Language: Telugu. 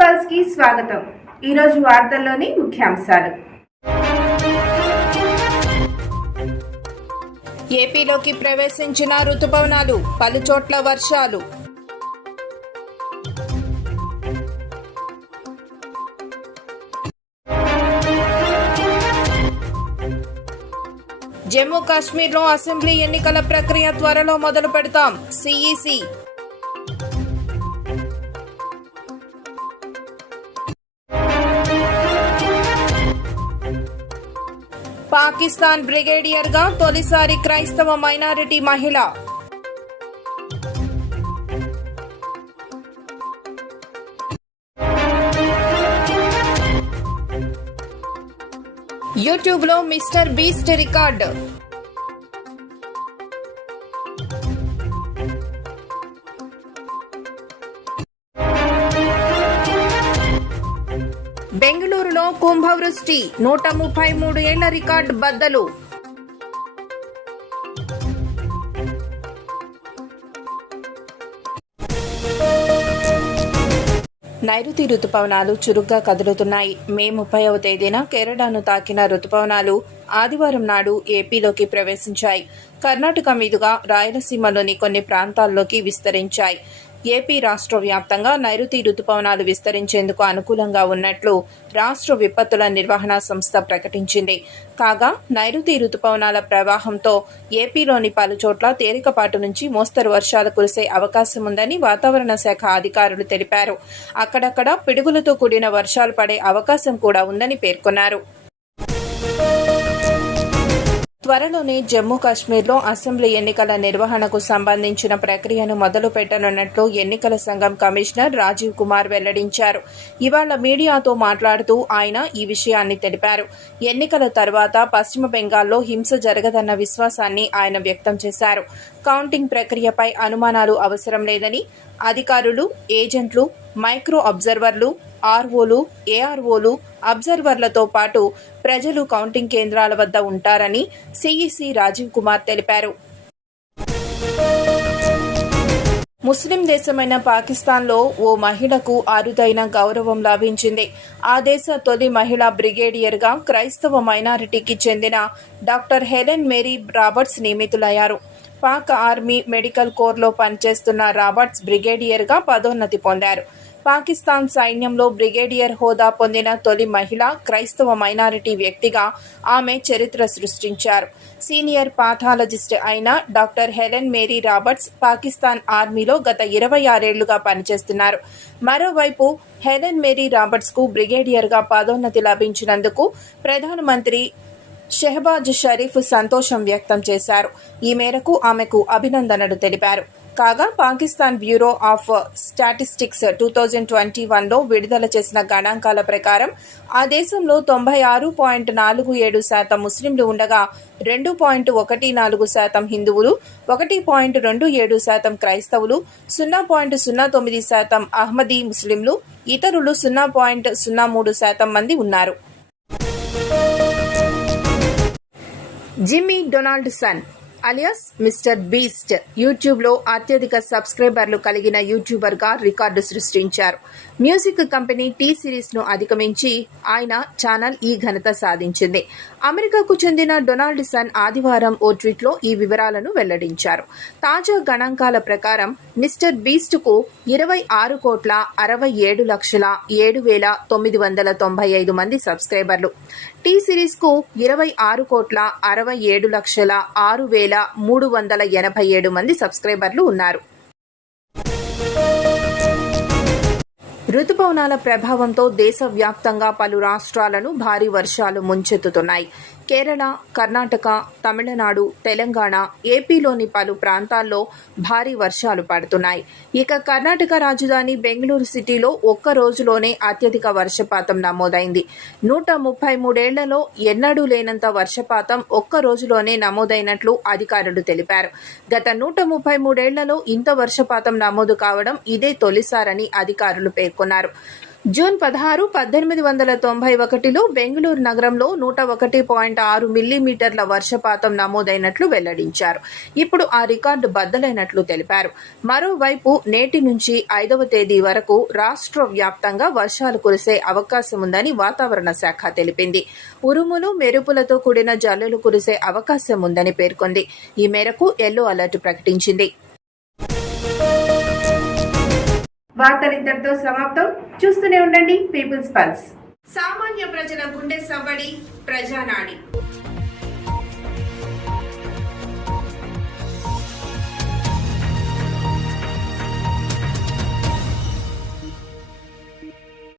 పల్స్కి స్వాగతం. ఈరోజు వార్తల్లోని ముఖ్యాంశాలు. ఏపీలోకి ప్రవేశించిన రుతుపవనాలు పలు చోట్ల వర్షాలు. జమ్మూ కాశ్మీర్లో అసెంబ్లీ ఎన్నికల ప్రక్రియ త్వరలో మొదలు పెడతాం సిఈసి పాకిస్తాన్ బ్రిగేడియర్గా తొలిసారి క్రైస్తవ మైనారిటీ మహిళ యూట్యూబ్లో మిస్టర్ బీస్ట్ రికార్డ్ రాష్ట్రంలో కుంభవృష్టి. నూట ముప్పై మూడు ఏళ్ళ రికార్డు బద్దలు. నైరుతి రుతుపవనాలు చురుగ్గా కదులుతున్నాయి. మే ముప్పైవ తేదీన కేరళను తాకిన రుతుపవనాలు ఆదివారం నాడు ఏపీలోకి ప్రవేశించాయి. కర్ణాటక మీదుగా రాయలసీమలోని కొన్ని ప్రాంతాల్లోకి విస్తరించాయి. ఏపీ రాష్ట్ర వ్యాప్తంగా నైరుతి రుతుపవనాలు విస్తరించేందుకు అనుకూలంగా ఉన్నట్లు రాష్ట్ర విపత్తుల నిర్వహణ సంస్థ ప్రకటించింది. కాగా నైరుతి రుతుపవనాల ప్రవాహంతో ఏపీలోని పలుచోట్ల తేలికపాటు నుంచి మోస్తరు వర్షాలు కురిసే అవకాశం ఉందని వాతావరణ శాఖ అధికారులు తెలిపారు. అక్కడక్కడ పిడుగులతో కూడిన వర్షాలు పడే అవకాశం కూడా ఉందని పేర్కొన్నారు. త్వరలోనే జమ్మూ కాశ్మీర్లో అసెంబ్లీ ఎన్నికల నిర్వహణకు సంబంధించిన ప్రక్రియను మొదలు పెట్టనున్నట్లు ఎన్నికల సంఘం కమిషనర్ రాజీవ్ కుమార్ వెల్లడించారు. ఇవాళ మీడియాతో మాట్లాడుతూ ఆయన ఈ విషయాన్ని తెలిపారు. ఎన్నికల తర్వాత పశ్చిమ బెంగాల్లో హింస జరగదన్న విశ్వాసాన్ని ఆయన వ్యక్తం చేశారు. కౌంటింగ్ ప్రక్రియపై అనుమానాలు అవసరం లేదని అధికారులు ఏజెంట్లు మైక్రో అబ్జర్వర్లు ఆర్ఓలు ఏఆర్ఓలు అబ్జర్వర్లతో పాటు ప్రజలు కౌంటింగ్ కేంద్రాల వద్ద ఉంటారని సిఈసి రాజీవ్ కుమార్ తెలిపారు. ముస్లిం దేశమైన పాకిస్తాన్లో ఓ మహిళకు అరుదైన గౌరవం లభించింది. ఆ దేశ తొలి మహిళా బ్రిగేడియర్గా క్రైస్తవ మైనారిటీకి చెందిన డాక్టర్ హెలెన్ మేరీ రాబర్ట్స్ నియమితులయ్యారు. పాక్ ఆర్మీ మెడికల్ కోర్లో పనిచేస్తున్న రాబర్ట్స్ బ్రిగేడియర్గా పదోన్నతి పొందారు. పాకిస్తాన్ సైన్యంలో బ్రిగేడియర్ హోదా పొందిన తొలి మహిళ క్రైస్తవ మైనారిటీ వ్యక్తిగా ఆమె చరిత్ర సృష్టించారు. సీనియర్ పాథాలజిస్ట్ అయిన doctor Helen Mary Roberts Pakistan ఆర్మీలో గత ఇరవై ఆరేళ్ళుగా పనిచేస్తున్నారు. మరోవైపు హెలెన్ మేరీ రాబర్ట్స్కు బ్రిగేడియర్గా పదోన్నతి లభించినందుకు ప్రధానమంత్రి షెహబాజ్ షరీఫ్ సంతోషం వ్యక్తం చేశారు. ఈ మేరకు ఆమెకు అభినందనలు తెలిపారు. కాగా Pakistan bureau of statistics two thousand twenty వన్లో విడుదల చేసిన గణాంకాల ప్రకారం ఆ దేశంలో తొంభై ఆరు పాయింట్ నాలుగు ఏడు శాతం ముస్లింలు ఉండగా రెండు పాయింట్ ఒకటి నాలుగు శాతం హిందువులు ఒకటి పాయింట్ రెండు ఏడు శాతం క్రైస్తవులు సున్నా పాయింట్ సున్నా తొమ్మిది శాతం అహ్మదీ ముస్లింలు ఇతరులు సున్నా పాయింట్ సున్నా మూడు శాతం మంది ఉన్నారు. Jimmy Donaldson alias Mister Beast. యూట్యూబ్లో అత్యధిక సబ్స్క్రైబర్లు కలిగిన యూట్యూబర్గా రికార్డు సృష్టించారు. మ్యూజిక్ కంపెనీ టీ సిరీస్ను అధిగమించి ఆయన ఛానల్ ఈ ఘనత సాధించింది. అమెరికాకు చెందిన డొనాల్డ్ సన్ ఆదివారం ఓ ట్వీట్లో ఈ వివరాలను వెల్లడించారు. తాజా గణాంకాల ప్రకారం మిస్టర్ బీస్ట్కు ఇరవై ఆరు కోట్ల అరవై ఏడు లక్షల ఏడు వేల తొమ్మిది వందల తొంభై ఐదు మంది సబ్స్క్రైబర్లు. టీ సిరీస్కు ఇరవై ఆరు కోట్ల అరవై ఏడు లక్షల ఆరు వేల మూడు వందల ఎనభై ఏడు మంది సబ్స్క్రైబర్లు ఉన్నారు. రుతుపవనాల ప్రభావంతో దేశవ్యాప్తంగా పలు రాష్ట్రాలను భారీ వర్షాలు ముంచెత్తుతున్నాయి. కేరళ కర్ణాటక తమిళనాడు తెలంగాణ ఏపీలోని పలు ప్రాంతాల్లో భారీ వర్షాలు పడుతున్నాయి. ఇక కర్ణాటక రాజధాని బెంగళూరు సిటీలో ఒక్క రోజులోనే అత్యధిక వర్షపాతం నమోదైంది. నూట ముప్పై మూడేళ్ళలో ఎన్నడూ లేనంత వర్షపాతం ఒక్క రోజులోనే నమోదైనట్లు అధికారులు తెలిపారు. గత నూట ముప్పై మూడేళ్ళలో ఇంత వర్షపాతం నమోదు కావడం ఇదే తొలిసారని అధికారులు పేర్కొన్నారు. జూన్ పదహారు పద్దెనిమిది వందల తొంభై ఒకటిలో బెంగళూరు నగరంలో నూట ఒకటి పాయింట్ ఆరు మిల్లీమీటర్ల వర్షపాతం నమోదైనట్లు వెల్లడించారు. ఇప్పుడు ఆ రికార్డు బద్దలైనట్లు తెలిపారు. మరోవైపు నేటి నుంచి ఐదవ తేదీ వరకు రాష్ట్ర వ్యాప్తంగా వర్షాలు కురిసే అవకాశం ఉందని వాతావరణ శాఖ తెలిపింది. ఉరుములు మెరుపులతో కూడిన జల్లులు కురిసే అవకాశం ఉందని పేర్కొంది. ఈ మేరకు ఎల్లో అలర్ట్ ప్రకటించింది. వార్తలు ఇంతటితో సమాప్తం. చూస్తూనే ఉండండి పీపుల్స్ పల్స్. సామాన్య ప్రజల గుండె సవ్వడి ప్రజానాడి.